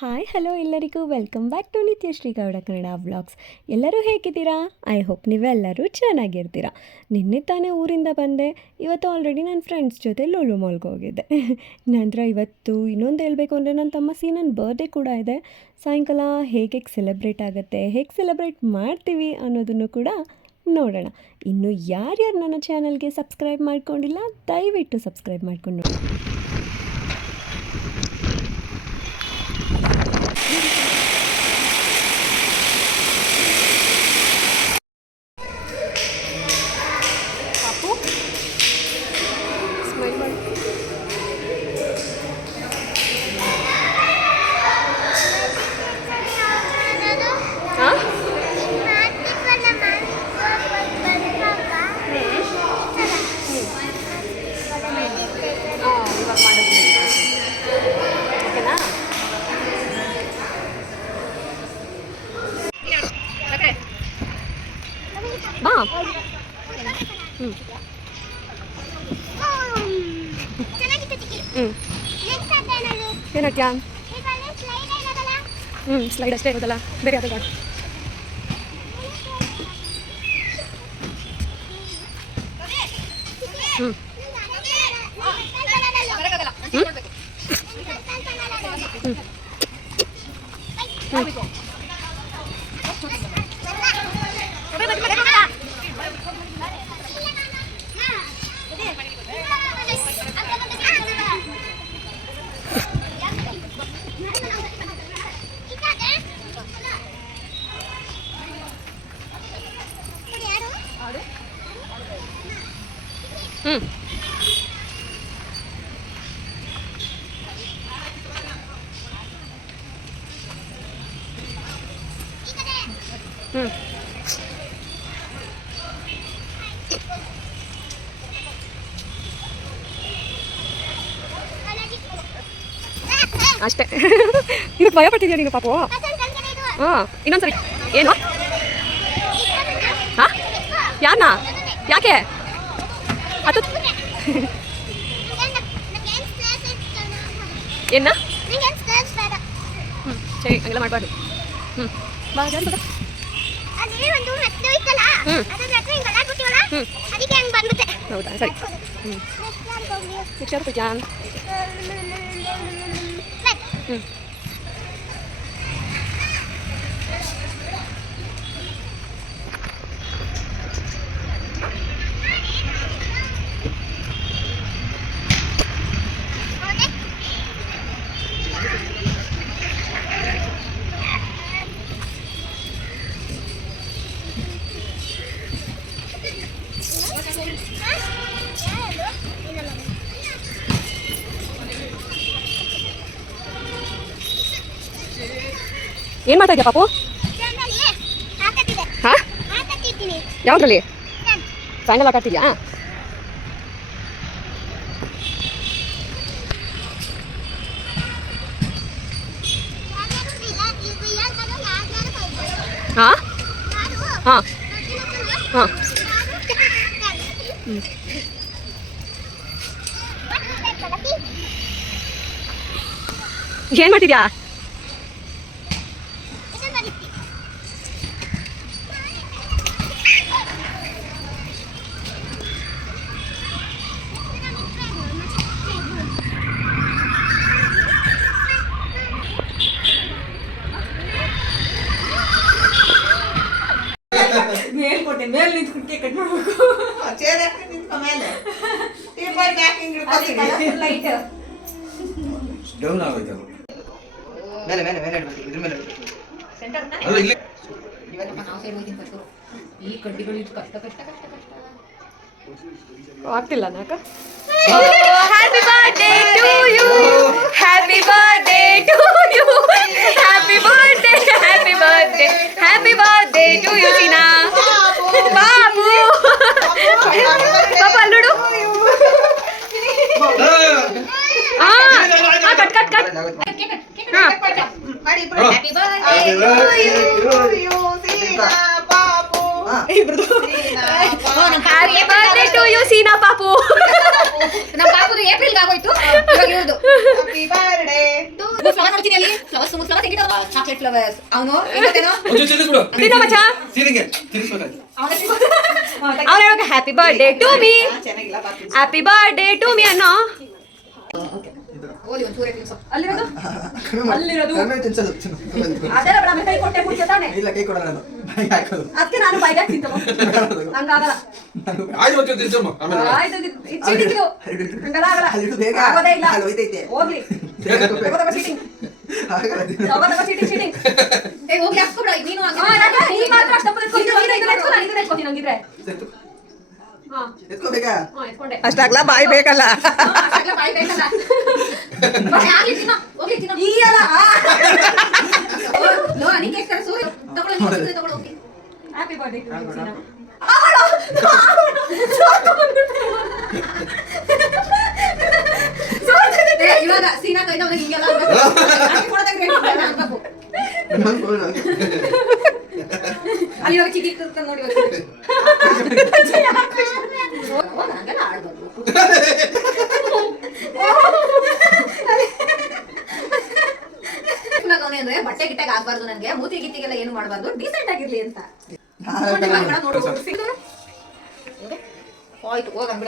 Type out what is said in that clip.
Hi hello ಎಲ್ಲರಿಗೂ welcome back to Nithyashree Gowda Kannada vlogs. ಎಲ್ಲರೂ ಹೇಗಿದ್ದೀರಾ? ಐ ಹೋಪ್ ನೀವೆಲ್ಲರೂ ಚೆನ್ನಾಗಿರ್ತೀರಾ. ನಿನ್ನೆ ತಾನೇ ಊರಿಂದ ಬಂದೆ. ಇವತ್ತು ಆಲ್ರೆಡಿ ನನ್ನ ಫ್ರೆಂಡ್ಸ್ ಜೊತೆ ಲೋಲು ಮಾಲ್ಗೆ ಹೋಗಿದ್ದೆ. ನಂತರ ಇವತ್ತು ಇನ್ನೊಂದು ಹೇಳಬೇಕು ಅಂದರೆ ನನ್ನ ತಮ್ಮ ನನ್ನ ಬರ್ಡೇ ಕೂಡ ಇದೆ. ಸಾಯಂಕಾಲ ಹೇಗೆ ಸೆಲೆಬ್ರೇಟ್ ಆಗುತ್ತೆ, ಹೇಗೆ ಸೆಲೆಬ್ರೇಟ್ ಮಾಡ್ತೀವಿ ಅನ್ನೋದನ್ನು ಕೂಡ ನೋಡೋಣ. ಇನ್ನು ಯಾರ್ಯಾರು ನನ್ನ ಚಾನಲ್ಗೆ ಸಬ್ಸ್ಕ್ರೈಬ್ ಮಾಡ್ಕೊಂಡಿಲ್ಲ ದಯವಿಟ್ಟು ಸಬ್ಸ್ಕ್ರೈಬ್ ಮಾಡ್ಕೊಂಡು ನೋಡಿ. ಬಾ ಏನಕ್ಯಾ ಸ್ಲೈಡ್ ಅಷ್ಟೇ ಇರೋದಲ್ಲ, ಬೇರೆ ಯಾವ್ದು ಅಷ್ಟೇ. ಇದಕ್ಕೆ ಭಯ ಪಟ್ಟಿದ್ಯಾ ನೀನು ಪಾಪು? ಹಾಂ, ಇನ್ನೊಂದ್ಸರಿ. ಏನು? ಹಾಂ, ಯಾರನ್ನ? ಯಾಕೆ ಅದು ಏನ? ಸರಿ, ಹಂಗೆಲ್ಲ ಮಾಡಬಾರ್ದು. ಬಾ ಜಾರಿ ಬಾ. ಹೌದಾ, ಸರಿ. ಪಿಕ್ಚರ್ ಜಾನ್. ಏನು ಮಾಡ್ತಾ ಇದೆಯಾ ಪಾಪು? ಹಾಂ, ಯಾವುದ್ರಲ್ಲಿ? ಫೈನಲ್ ಆಟಾಡ್ತಿದ್ಯಾ? ಹಾಂ ಹಾಂ ಹಾಂ. ಏನು ಮಾಡ್ತಿದ್ಯಾ? ಮೇಲ್ಕೊಟ್ಟೆ ಮೇಲೆ ನಿಂತ್ಕೊಂಡು ಕೇಕ್ ಕಟ್ ಮಾಡಬೇಕು. ಚೇರ್ ಹಾಕಿ ನಿಂತ್ಕೊ ಮೇಲೆ. ಟೇಬಲ್ ಬ್ಯಾಕ್ ಹಿಂಗ್ ಇಡ್ಕೊತೀನಿ. ಲೈಟ್ ಡೌನ್ ಆಗೋಯ್ತು. ಮೇಲೆ ಮೇಲೆ ಮೇಲೆ ಇಡಬೇಕು. ಇದ್ರ ಮೇಲೆ ಸೆಂಟರ್ ನ ಅಲ್ಲ ಇಲ್ಲಿ ಇವತ್ತು ನಾವು ಸೈಡ್ ಹೋಗ್ತೀನಿ ಫಸ್ಟ್. ಈ ಕಡ್ಡಿಗಳು ಇದು ಕಷ್ಟ ಕಷ್ಟ ಕಷ್ಟ ಕಷ್ಟ ಆಗ್ತಿಲ್ಲ ನಾಕ. Happy birthday to you, happy birthday to you, happy birthday, happy birthday, happy birthday to you Seena. ಬಾಬು ಪಾಪ ನೋಡು. Cut cut cut. Happy birthday to you Seena ಪಾಪು. ನಮ್ಮ ಪಾಪುದು ಏಪ್ರಿಲ್ ಆಗೋಯ್ತು ಇವಾಗ ಇವ್ರದು ಹ್ಯಾಪಿ ಬರ್ಡೇ ಫ್ಲವರ್ ನೋಡ್ತೀನಿ ಅಲ್ಲಿ ಫ್ಲವರ್ಸ್ ಫ್ಲವರ್ ತೆಗಿತಾರ ಚಾಕ್ಲೇಟ್ ಫ್ಲವರ್ಸ್ ಅವನು ಏನಂತೇನೋ ಅವನ ಹ್ಯಾಪಿ ಬರ್ಡೇ ಟು ಮೀ, ಚೆನ್ನಾಗಿಲ್ಲ ಬಾಕಿ ಹ್ಯಾಪಿ ಬರ್ಡೇ ಟು ಮೀ ಅನ್ನೋ. ಓಲಿ ಒಂದು ಸೂರ್ಯ ತಿನ್ಸು ಅಲ್ಲಿರೋದು ಅಲ್ಲಿರೋದು ಅದೆಲ್ಲ ಬೇಡ ಆಮೇಲೆ ಕೈ ಕೊಟ್ಟೆ ಕುಡಿಯ ತಾನೆ ಇಲ್ಲ ಕೈ ಕೊಡಲ್ಲ ನಾನು ಬಾಯಿಗೆ ಹಾಕೋದು ಅದಕ್ಕೆ ನಾನು ಬೈಕ್ ತಿಂತವ ಹಂಗಾಗಲ್ಲ ಆಯ್ತು ಚೀಟಿಂಗು ಹಂಗಾಗಲ್ಲ ಅಲ್ಲಿಡು ಬೇಗ ಆಗೋದೇ ಇಲ್ಲ ಅಲ್ಲಿ ಹೋಯ್ತೈತೆ ಹೋಗ್ಲಿ ತಗೋ ಚೀಟಿಂಗ್ ಆಗಲ್ಲ ತಗೋ ಚೀಟಿಂಗ್ ಏ ಹೋಗ್ಲಿ ಹಾಕ್ಸ್ಕೊಬಿಡ ನೀನು ಯಾಕೆ ನೀ ಮಾತ್ರ ಅಷ್ಟೊಂದು ಎತ್ಕೊತೀನಿ ಹಂಗಿದ್ರೆ ಹಾ ಎತ್ಕೋ ಬೇಗ ಹಾ ಎತ್ಕೊಂಡೆ ಅಷ್ಟಾಗ್ಲಾ ಬಾಯಿ ಬೇಕಲ್ಲ ಅಷ್ಟಾಗ್ಲಾ ಬಾಯಿ ಬೇಕಲ್ಲ ಬಟ್ ಆಗ್ಲಿ ತಿನ್ನೋ ಹೋಗ್ಲಿ ತಿನ್ನೋ ಈ ಅಲ್ಲ ಲೋ ನೀ ಕೇಕ್ ಕರ್ಸು ತಗೊಳ್ಳಿ ನೀ ತಗೊಳ್ಳಿ ಹೋಗಿ ಹ್ಯಾಪಿ ಬರ್ತ್ಡೇ ಟು ಯು ಸೀನಾ ಇವಾಗ ಸೀನಾ ಕೈದ ಅವನಿಗೆ ಹಿಂಗೆಲ್ಲ ಅನ್ಬೇಕು ಅಲ್ಲಿ ಇವಾಗ ಚಿಕ್ಕಿ ನೋಡಿ ಹಂಗೆಲ್ಲ ಆಡ್ಬಾರ್ದು ಅಂದ್ರೆ ಬಟ್ಟೆ ಗಿಟ್ಟೆಗೆ ಆಗ್ಬಾರ್ದು ನನಗೆ ಮೂತಿ ಗಿತ್ತಿಗೆಲ್ಲ ಏನು ಮಾಡಬಾರ್ದು ಡೀಸೆಂಟ್ ಆಗಿರ್ಲಿ ಅಂತ ನೋಡು ಆಯ್ತು ಹೋಗಂಗ್ಬಿಡ